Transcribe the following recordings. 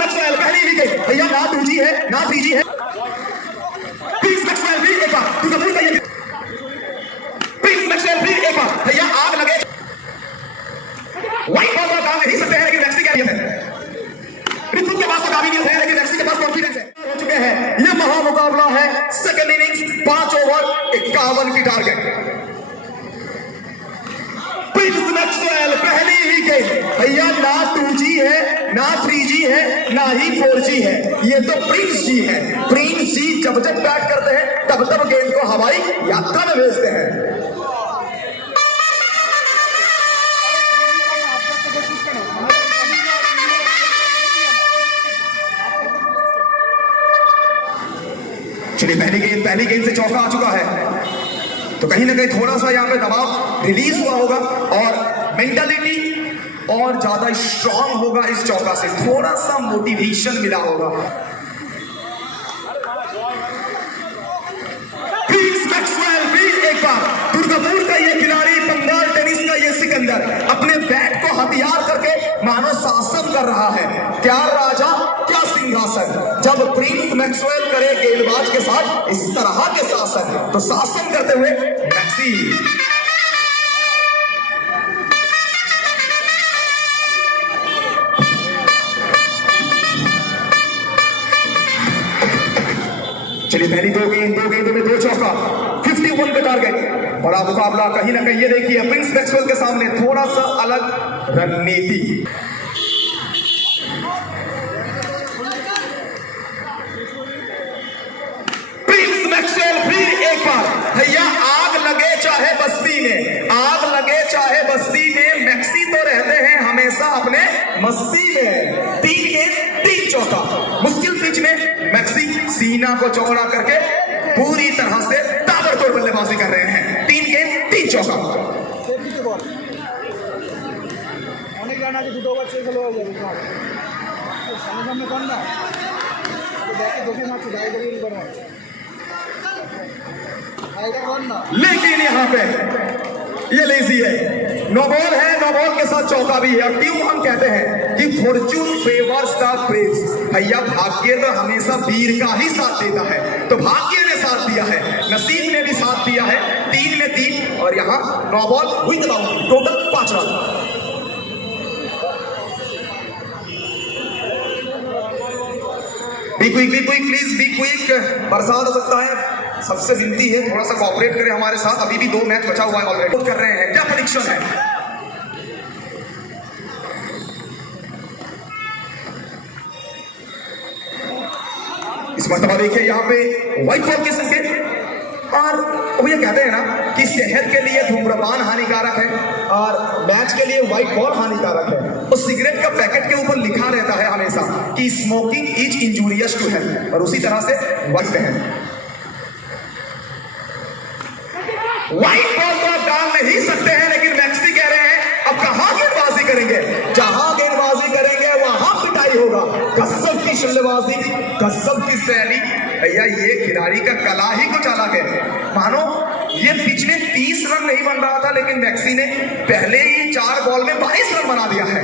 Maxwell पहली ही गई भैया, ना 2G है ना 3G है। प्रिंस मैक्सवेल भी एक बार तू कबूल करिए। प्रिंस मैक्सवेल भी एक बार भैया, आग लगे व्हाइट बॉल का काम नहीं सकते हैं, लेकिन मैक्सी क्या है, ऋतु के पास तो काबिलियत है, लेकिन मैक्सी के पास कॉन्फिडेंस है। हो चुके हैं, ये महामुकाबला है सेकंड इनिंग्स, 5 ओवर 51 की टारगेट। प्रिंस मैक्सवेल पहली ही गेंद भैया, ना 2G है ना 3G है ना ही 4G है, ये तो प्रिंस जी है। प्रिंस जी जब जब बैट करते हैं तब तब गेंद को हवाई यात्रा में भेजते हैं। चलिए पहली गेंद से चौका आ चुका है, तो कहीं ना कहीं थोड़ा सा यहाँ पे दबाव रिलीज हुआ होगा और मेंटालिटी और ज्यादा स्ट्रांग होगा। इस चौका से थोड़ा सा मोटिवेशन मिला होगा। प्रिंस मैक्सवेल भी एक बार, दुर्गापुर का ये खिलाड़ी, बंगाल टेनिस का ये सिकंदर अपने बैट को हथियार करके मानो शासन कर रहा है। क्या राजा क्या सिंहासन। जब प्रिंस मैक्सवेल करे गेंदबाज के साथ इस तरह के शासन, तो शासन करते हुए मैक्सी। चलिए पहली दो गेंदों में 2 चौका, 51 का टारगेट। बड़ा मुकाबला कहीं ना कहीं, ये देखिए प्रिंस मैक्सवेल के सामने थोड़ा सा अलग रणनीति। प्रिंस मैक्सवेल फिर एक बार भैया, आग लगे चाहे बस्ती में, आग लगे चाहे बस्ती में, मैक्सी तो रहते हैं हमेशा अपने मस्ती में। 3 गेंद 3 चौका, मुश्किल पिच में मैक्सी सीना को चौड़ा करके पूरी तरह से ताबड़तोड़ बल्लेबाजी कर रहे हैं। 3 गेंद 3 चौका। लेकिन यहाँ पे ये लेजी है, नो बॉल है, नो बॉल के साथ चौका भी है। और क्यों हम कहते हैं कि फॉर्च्यून फेवर्स द ब्रेव्स, भैया भाग्य तो हमेशा वीर का ही साथ देता है। तो भाग्य ने साथ दिया है, नसीब ने भी साथ दिया है। 3 में 3 और यहाँ no ball with boundary, total 5 run. Be quick please, be quick, बरसात हो सकता है, सबसे विनती है थोड़ा सा कोऑपरेट करें हमारे साथ। अभी भी 2 मैच बचा हुआ है ऑलरेडी। कर रहे हैं, क्या प्रेडिक्शन है? इस मरतबा देखिए यहाँ पे व्हाइट बॉल के संकेत। और वो ये कहते हैं ना कि सेहत के लिए धूम्रपान हानिकारक है और मैच के लिए व्हाइट बॉल हानिकारक है। उस सिगरेट का पैकेट के ऊपर लिखा रहता है हमेशा कि smoking is injurious to health, और उसी तरह से व्हाइट है। व्हाइट बॉल को आप डाल नहीं सकते हैं, लेकिन मैक्सी कह रहे हैं अब कहां गेंदबाजी करेंगे, जहां गेंदबाजी करेंगे वहां पिटाई होगा। गजब की बल्लेबाजी, गजब की शैली, भैया ये खिलाड़ी का कला ही कुछ अलग है। मानो ये पिछले 30 रन नहीं बन रहा था, लेकिन मैक्सी ने पहले ही 4 बॉल में 22 रन बना दिया है।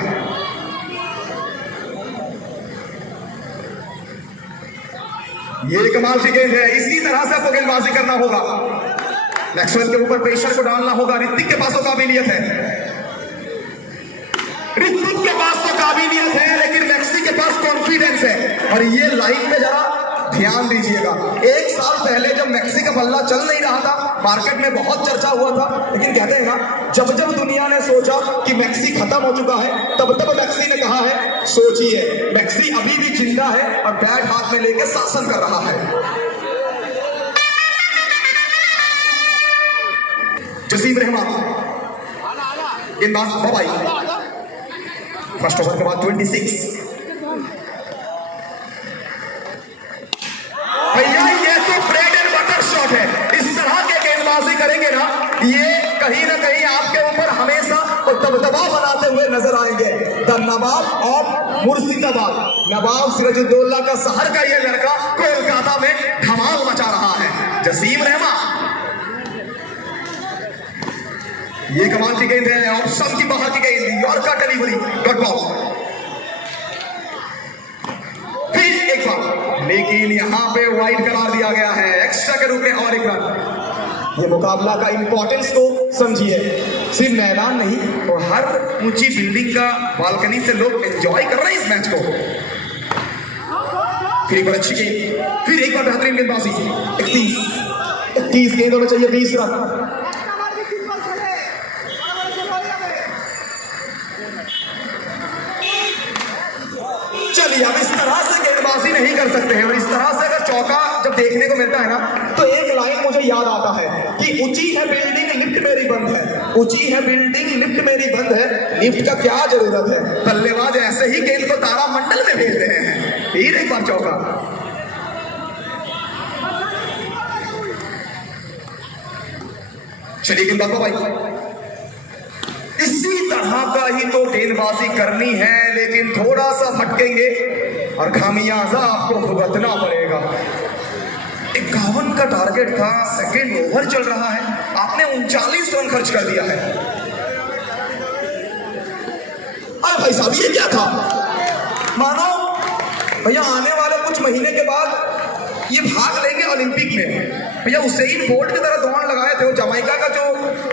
ये कमाल की गेंद है, इसी तरह से आपको गेंदबाजी करना होगा। मैक्सवेल के ऊपर प्रेशर को डालना होगा। ऋतिक के पास तो काबिलियत है, ऋतिक के पास तो काबिलियत है, लेकिन मैक्सी के पास कॉन्फिडेंस है। और ये लाइन पे जरा ध्यान दीजिएगा। 1 साल पहले जब मैक्सी का बल्ला चल नहीं रहा था, मार्केट में बहुत चर्चा हुआ था, लेकिन कहते हैं ना, जब जब दुनिया ने सोचा कि मैक्सी खत्म हो चुका है, तब तब मैक्सी ने कहा है सोचिए, मैक्सी अभी भी जिंदा है और बैट हाथ में लेके शासन कर रहा है। जसीम रहमान गेंदबाज बाबाई, फर्स्ट ओवर के बाद 26। भैया ये तो ब्रेड एंड बटर शॉट है। इस तरह के गेंदबाजी करेंगे ना, ये कहीं ना कहीं आपके ऊपर हमेशा दबदबा बनाते हुए नजर आएंगे। द नवाब ऑफ मुर्शिदाबाद, नवाब सिराजुद्दौला का शहर का ये लड़का कोलकाता में धमाल मचा रहा है। जसीम रहमान, ये कमाल की गेंद है, ऑप्शन की बाहर की गेंद, यॉर्कर डिलीवरी, डॉट बॉल। लेकिन यहाँ पे वाइड करार दिया गया है, एक्स्ट्रा के रूप में और एक रन। ये मुकाबला का इंपॉर्टेंस को समझिए, सिर्फ मैदान नहीं और हर ऊंची बिल्डिंग का बालकनी से लोग एंजॉय कर रहे हैं इस मैच को। फिर एक बार अच्छी गेंद, फिर एक बार बेहतरीन गेंदबाजी। 31 गेंदों में चाहिए 20 रन। चलिए अब इस तरह से गेंदबाजी नहीं कर सकते हैं, और इस तरह से अगर चौका जब देखने को मिलता है ना, तो एक लाइन मुझे याद आता है कि ऊंची है बिल्डिंग लिफ्ट मेरी बंद है, ऊंची है बिल्डिंग लिफ्ट मेरी बंद है, लिफ्ट का क्या जरूरत है। बल्लेबाज ऐसे ही गेंद को तारा मंडल में भेज रहे हैं। फिर एक बार चौका। चलिए गेंदबाज भाई, इसी तरह का ही तो गेंदबाजी करनी है, लेकिन थोड़ा सा भटकेंगे और खामियाजा आपको भुगतना पड़ेगा। 51 का टारगेट था, सेकेंड ओवर चल रहा है, आपने 39 रन खर्च कर दिया है। अरे भाई साहब ये क्या था? मानो भैया आने वाले कुछ महीने के बाद ये भाग लेंगे ओलंपिक में। भैया हुसैन बोल्ट की तरह दौड़ लगाए थे, वो जमाइका का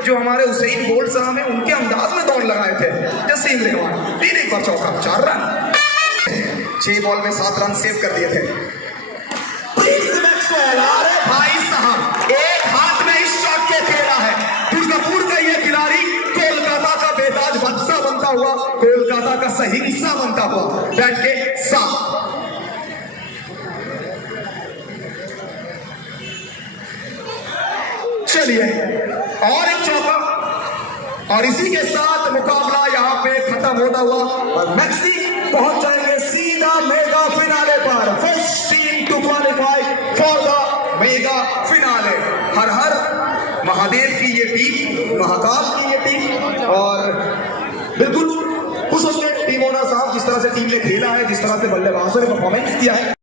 जो हमारे हुसैन बोल्ट साहब हैं, उनके अंदाज में दौड़ लगाए थे जसीम रेहमान। फिर एक बार चौका, 4 रन, 6 बॉल में 7 रन सेव कर दिए थे। अरे भाई साहब एक हाथ में इस शॉट के खेला है। दुर्गापुर का ये खिलाड़ी कोलकाता का बेताज बादशाह बनता हुआ, कोलकाता का सहिंसा बनता हुआ बैट के साथ। चलिए और एक चौका, और इसी के साथ मुकाबला यहाँ पे खत्म होता हुआ और मैक्सी पहुंच जाएंगे सीधा मेगा फिनाले पर। First team to qualify for the mega finale. हर हर महादेव की ये टीम, महाकाल की ये टीम, और बिल्कुल खुश होंगे टीम ओनर साहब जिस तरह से टीम ने खेला है, जिस तरह से बल्लेबाजों ने परफॉर्मेंस किया है।